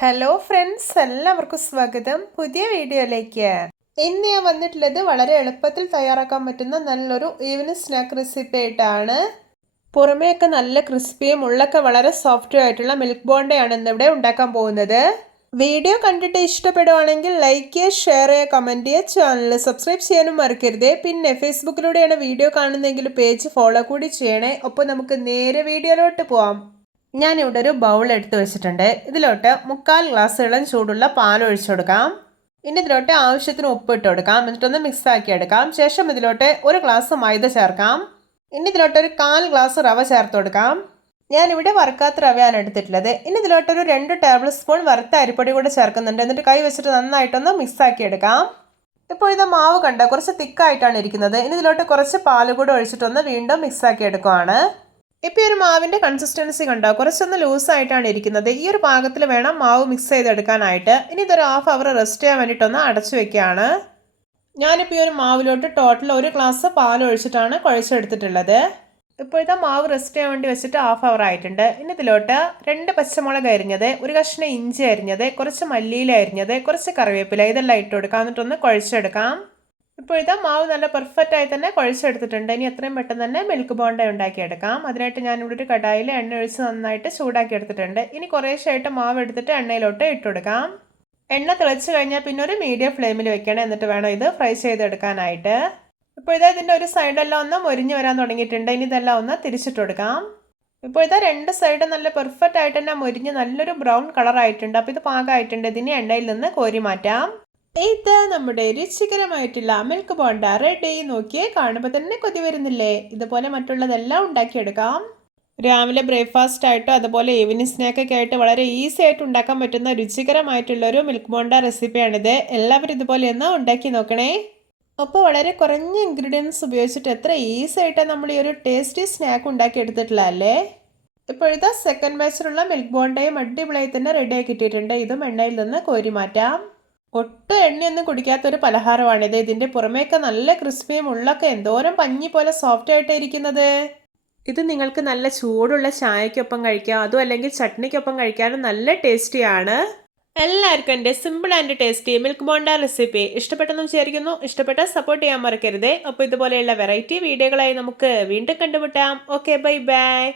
Hello friends, എല്ലാവർക്കും സ്വാഗതം പുതിയ വീഡിയോയിലേക്ക്. ഇന്ന് ഞാൻ വന്നിട്ടുള്ളത് വളരെ എളുപ്പത്തിൽ തയ്യാറാക്കാൻ പറ്റുന്ന നല്ലൊരു ഈവനിങ് സ്നാക്ക് റെസിപ്പി ആയിട്ടാണ്. പുറമേയൊക്കെ നല്ല ക്രിസ്പിയും ഉള്ളൊക്കെ വളരെ സോഫ്റ്റും ആയിട്ടുള്ള മിൽക്ക് ബോണ്ടയാണ് ഇന്നിവിടെ ഉണ്ടാക്കാൻ പോകുന്നത്. വീഡിയോ കണ്ടിട്ട് ഇഷ്ടപ്പെടുവാണെങ്കിൽ ലൈക്ക് ചെയ്യുക, ഷെയർ ചെയ്യുക, കമൻറ്റ് ചെയ്യുക, ചാനൽ സബ്സ്ക്രൈബ് ചെയ്യാനും മറക്കരുത്. പിന്നെ ഫേസ്ബുക്കിലൂടെയാണ് വീഡിയോ കാണുന്നതെങ്കിൽ പേജ് ഫോളോ കൂടി ചെയ്യണേ. അപ്പോൾ നമുക്ക് നേരെ വീഡിയോയിലോട്ട് പോവാം. ഞാനിവിടെ ഒരു ബൗൾ എടുത്ത് വെച്ചിട്ടുണ്ട്. ഇതിലോട്ട് 3/4 ഗ്ലാസ് ഇളം ചൂടുള്ള പാൽ ഒഴിച്ചു കൊടുക്കാം. ഇനി ഇതിലോട്ട് ആവശ്യത്തിന് ഉപ്പ് ഇട്ട് കൊടുക്കാം. എന്നിട്ടൊന്ന് മിക്സ് ആക്കി എടുക്കാം. ശേഷം ഇതിലോട്ട് 1 ഗ്ലാസ് മൈദ ചേർക്കാം. ഇനി ഇതിലോട്ട് ഒരു 1/4 ഗ്ലാസ് റവ ചേർത്ത് കൊടുക്കാം. ഞാനിവിടെ വറുക്കാത്ത റവയാണ് എടുത്തിട്ടുള്ളത്. ഇനി ഇതിലോട്ട് ഒരു 2 ടേബിൾ സ്പൂൺ വറുത്ത അരിപ്പൊടി കൂടെ ചേർക്കുന്നുണ്ട്. എന്നിട്ട് കൈ വെച്ചിട്ട് നന്നായിട്ടൊന്ന് മിക്സ് ആക്കി എടുക്കാം. ഇപ്പോൾ ഇത് മാവ് കണ്ട കുറച്ച് തിക്കായിട്ടാണ് ഇരിക്കുന്നത്. ഇനി ഇതിലോട്ട് കുറച്ച് പാൽ കൂടെ ഒഴിച്ചിട്ടൊന്ന് വീണ്ടും മിക്സ് ആക്കി എടുക്കുവാണ്. ഇപ്പോൾ ഒരു മാവിൻ്റെ കൺസിസ്റ്റൻസി കണ്ടോ, കുറച്ചൊന്ന് ലൂസായിട്ടാണ് ഇരിക്കുന്നത്. ഈ ഒരു പാകത്തിൽ വേണം മാവ് മിക്സ് ചെയ്തെടുക്കാനായിട്ട്. ഇനി ഇതൊരു 1/2 അവർ റെസ്റ്റ് ചെയ്യാൻ വേണ്ടിയിട്ടൊന്ന് അടച്ചു വെക്കുകയാണ്. ഞാനിപ്പോൾ ഈ ഒരു മാവിലോട്ട് ടോട്ടൽ 1 ഗ്ലാസ് പാൽ ഒഴിച്ചിട്ടാണ് കുഴച്ചെടുത്തിട്ടുള്ളത്. ഇപ്പോഴത്തെ മാവ് റെസ്റ്റ് ചെയ്യാൻ വേണ്ടി വെച്ചിട്ട് 1/2 അവർ ആയിട്ടുണ്ട്. ഇനി ഇതിലോട്ട് 2 പച്ചമുളക് അരിഞ്ഞത്, 1 കഷ്ണം ഇഞ്ചി അരിഞ്ഞത്, കുറച്ച് മല്ലിയില അരിഞ്ഞത്, കുറച്ച് കറിവേപ്പില, ഇതെല്ലാം ഇട്ട് കൊടുക്കാം. എന്നിട്ടൊന്ന് കുഴച്ചെടുക്കാം. ഇപ്പോഴത്തെ മാവ് നല്ല പെർഫെക്റ്റ് ആയി തന്നെ കുഴച്ചെടുത്തിട്ടുണ്ട്. ഇനി എത്രയും പെട്ടെന്ന് തന്നെ മിൽക്ക് ബോണ്ട ഉണ്ടാക്കിയെടുക്കാം. അതിനായിട്ട് ഞാനിവിടെ ഒരു കടായിൽ എണ്ണ ഒഴിച്ച് നന്നായിട്ട് ചൂടാക്കി എടുത്തിട്ടുണ്ട്. ഇനി കുറേശ്ശായിട്ട് മാവ് എടുത്തിട്ട് എണ്ണയിലോട്ട് ഇട്ട് കൊടുക്കാം. എണ്ണ തിളച്ച് കഴിഞ്ഞാൽ പിന്നെ ഒരു മീഡിയം ഫ്ലെയിമിൽ വെക്കണം. എന്നിട്ട് വേണം ഇത് ഫ്രൈ ചെയ്തെടുക്കാനായിട്ട്. ഇപ്പോഴത്തെ ഇതിൻ്റെ ഒരു സൈഡെല്ലാം ഒന്ന് മൊരിഞ്ഞ് വരാൻ തുടങ്ങിയിട്ടുണ്ട്. ഇനി ഇതെല്ലാം ഒന്ന് തിരിച്ചിട്ട് കൊടുക്കാം. ഇപ്പോഴത്തെ 2 സൈഡ് നല്ല പെർഫെക്റ്റ് ആയിട്ട് തന്നെ മൊരിഞ്ഞ് നല്ലൊരു ബ്രൗൺ കളർ ആയിട്ടുണ്ട്. അപ്പോൾ ഇത് പാകമായിട്ടുണ്ട്. ഇതിനെ എണ്ണയിൽ നിന്ന് കോരി മാറ്റാം. ഇത് നമ്മുടെ രുചികരമായിട്ടുള്ള മിൽക്ക് ബോണ്ട റെഡി. നോക്കിയേ, കാണുമ്പോൾ തന്നെ കൊതി വരുന്നില്ലേ? ഇതുപോലെ മറ്റുള്ളതെല്ലാം ഉണ്ടാക്കിയെടുക്കാം. രാവിലെ ബ്രേക്ക്ഫാസ്റ്റ് ആയിട്ടോ അതുപോലെ ഈവനിങ് സ്നാക്കൊക്കെ ആയിട്ട് വളരെ ഈസി ആയിട്ട് ഉണ്ടാക്കാൻ പറ്റുന്ന രുചികരമായിട്ടുള്ളൊരു മിൽക്ക് ബോണ്ട റെസിപ്പിയാണിത്. എല്ലാവരും ഇതുപോലെ ഒന്ന് ഉണ്ടാക്കി നോക്കണേ. അപ്പോൾ വളരെ കുറഞ്ഞ ഇൻഗ്രീഡിയൻസ് ഉപയോഗിച്ചിട്ട് എത്ര ഈസി ആയിട്ടാണ് നമ്മൾ ഈ ഒരു ടേസ്റ്റി സ്നാക്ക് ഉണ്ടാക്കി എടുത്തിട്ടുള്ളതല്ലേ. ഇപ്പോഴത്തെ സെക്കൻഡ് ബാച്ചിലുള്ള മിൽക്ക് ബോണ്ടയും അടിപൊളിയായി തന്നെ റെഡിയാക്കി ഇട്ടിട്ടുണ്ട്. ഇതും എണ്ണയിൽ നിന്ന് കോരി മാറ്റാം. ഒട്ടും എണ്ണയൊന്നും കുടിക്കാത്തൊരു പലഹാരമാണിത്. ഇതിൻ്റെ പുറമേയൊക്കെ നല്ല ക്രിസ്പിയും ഉള്ളൊക്കെ എന്തോരം പഞ്ഞി പോലെ സോഫ്റ്റ് ആയിട്ട് ഇരിക്കുന്നത്. ഇത് നിങ്ങൾക്ക് നല്ല ചൂടുള്ള ചായക്കൊപ്പം കഴിക്കാം, അതും അല്ലെങ്കിൽ ചട്നിക്കൊപ്പം കഴിക്കാനും നല്ല ടേസ്റ്റിയാണ്. എല്ലാവർക്കും എൻ്റെ simple and tasty milk bonda recipe ഇഷ്ടപ്പെട്ടെന്ന് വിചാരിക്കുന്നു. ഇഷ്ടപ്പെട്ടാൽ സപ്പോർട്ട് ചെയ്യാൻ മറക്കരുത്. അപ്പോൾ ഇതുപോലെയുള്ള വെറൈറ്റി വീഡിയോകളായി നമുക്ക് വീണ്ടും കണ്ടുമുട്ടാം. Okay, bye bye.